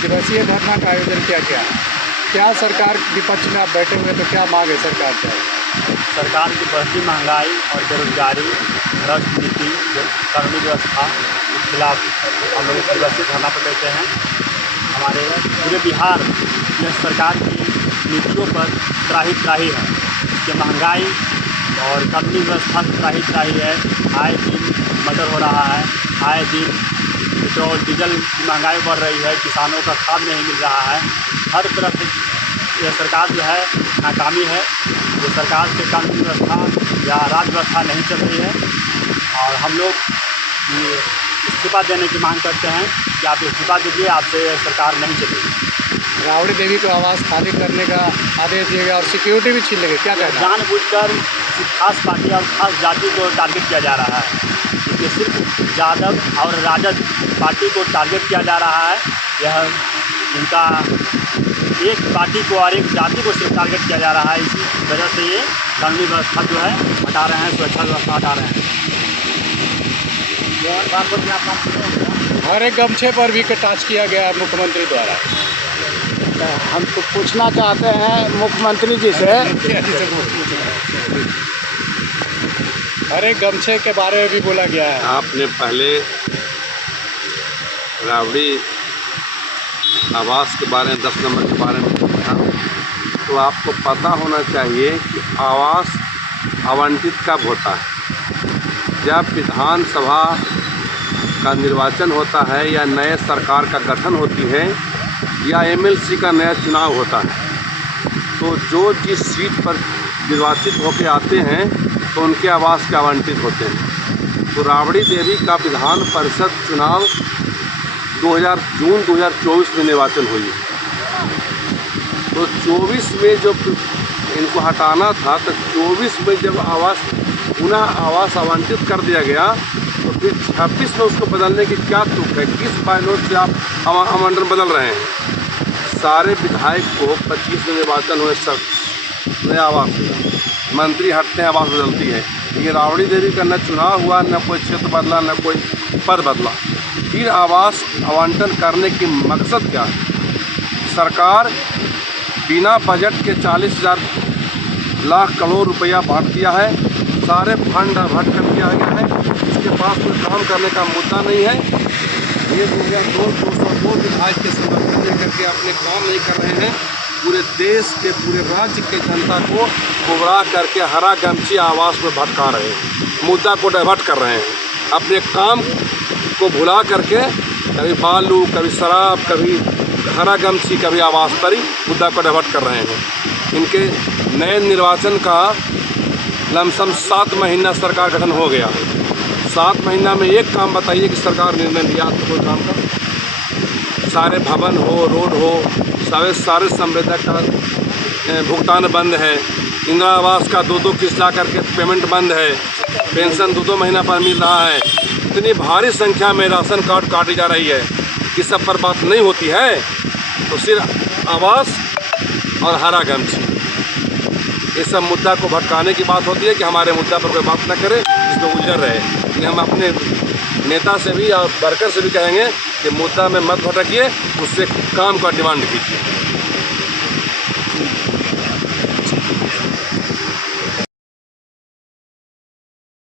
दिवसीय धरना का आयोजन किया गया। क्या सरकार विपक्ष में आप बैठे हुए तो क्या मांग है सरकार से? सरकार की बढ़ती महंगाई और बेरोजगारी, भ्रष्ट नीति, कानूनी व्यवस्था के खिलाफ हम लोग इस दिवसीय धरना पर बैठे हैं। हमारे पूरे बिहार में सरकार की नीतियों पर त्राही है। कि महंगाई और कानूनी व्यवस्था त्राही है। आए दिन मर्डर हो रहा है, आए दिन पेट्रोल डीजल की महंगाई बढ़ रही है, किसानों का खाद नहीं मिल रहा है। हर तरफ यह सरकार जो है नाकामी है। ये सरकार से कानूनी व्यवस्था या राज्य व्यवस्था नहीं चल रही है और हम लोग ये इस्तीफा देने की मांग करते हैं कि आप इस्तीफा दीजिए, आपसे सरकार नहीं चलेगी। राबड़ी देवी को आवास खाली करने का आदेश दिया गया और सिक्योरिटी भी छीन लेंगे, क्या कहना है? जानबूझकर किसी खास पार्टी और खास जाति को टारगेट किया जा रहा है। इसमें सिर्फ यादव और राजद पार्टी को टारगेट किया जा रहा है। यह इनका एक पार्टी को और एक जाति को सिर्फ टारगेट किया जा रहा है। इसी वजह से ये कानूनी व्यवस्था जो है हटा रहे हैं, सुरक्षा व्यवस्था हटा रहे हैं। हर एक गमछे पर भी कटाच किया गया मुख्यमंत्री द्वारा। हम तो पूछना चाहते हैं मुख्यमंत्री जी से। हर एक गमछे के बारे में भी बोला गया है। आपने पहले राबड़ी आवास के बारे में 10 नंबर के बारे में पूछा, तो आपको पता होना चाहिए कि आवास आवंटित कब होता है। जब विधानसभा का निर्वाचन होता है या नए सरकार का गठन होती है या एमएलसी का नया चुनाव होता है, तो जो जिस सीट पर निर्वाचित होकर आते हैं तो उनके आवास के आवंटित होते हैं। तो राबड़ी देवी का विधान परिषद चुनाव जून 2024 में निर्वाचन हुई। तो 24 में जो इनको हटाना था, तो 24 में जब पुनः आवास आवंटित कर दिया गया, तो फिर 26 में उसको बदलने की क्या तुक है? किस बायनोट से आप आवंटन बदल रहे हैं? सारे विधायक को 25 में निर्वाचन हुए, सब नया आवास मिला, मंत्री हटते हैं, आवास बदलती है। ये राबड़ी देवी का न चुनाव हुआ, न कोई क्षेत्र बदला, न कोई पद बदला। फिर आवास आवंटन करने की मकसद क्या है? सरकार बिना बजट के 40,000 लाख करोड़ रुपया बांट दिया है। सारे फंड भट कर दिया गया है। इसके पास कोई काम करने का मुद्दा नहीं है। ये 202 विधायक के समर्थन लेकर के अपने काम नहीं कर रहे हैं। पूरे देश के, पूरे राज्य के जनता को गुमराह करके हरा गमछी आवास में भटका रहे हैं, मुद्दा को डाइवर्ट कर रहे हैं। अपने काम को भुला करके कभी बालू, कभी शराब, कभी हरा गमछी, कभी आवास पर ही मुद्दा को डाइवर्ट कर रहे हैं। इनके नए निर्वाचन का लमसम 7 महीना सरकार गठन हो गया। 7 महीना में एक काम बताइए कि सरकार निर्णय लिया तो कोई काम का? सारे भवन हो, रोड हो, सारे संवेदक का भुगतान बंद है। इंदिरा आवास का 2-2 किस्त ला करके पेमेंट बंद है। पेंशन 2-2 महीना पर मिल रहा है। इतनी भारी संख्या में राशन कार्ड काटी जा रही है कि सब पर बात नहीं होती है, तो सिर्फ आवास और हरा गमछी, ये सब मुद्दा को भटकाने की बात होती है कि हमारे मुद्दा पर कोई बात न करे, इस पर गुजर रहे। कि हम अपने नेता से भी और वर्कर से भी कहेंगे कि मुद्दा में मत भटकिए, उससे काम का डिमांड कीजिए।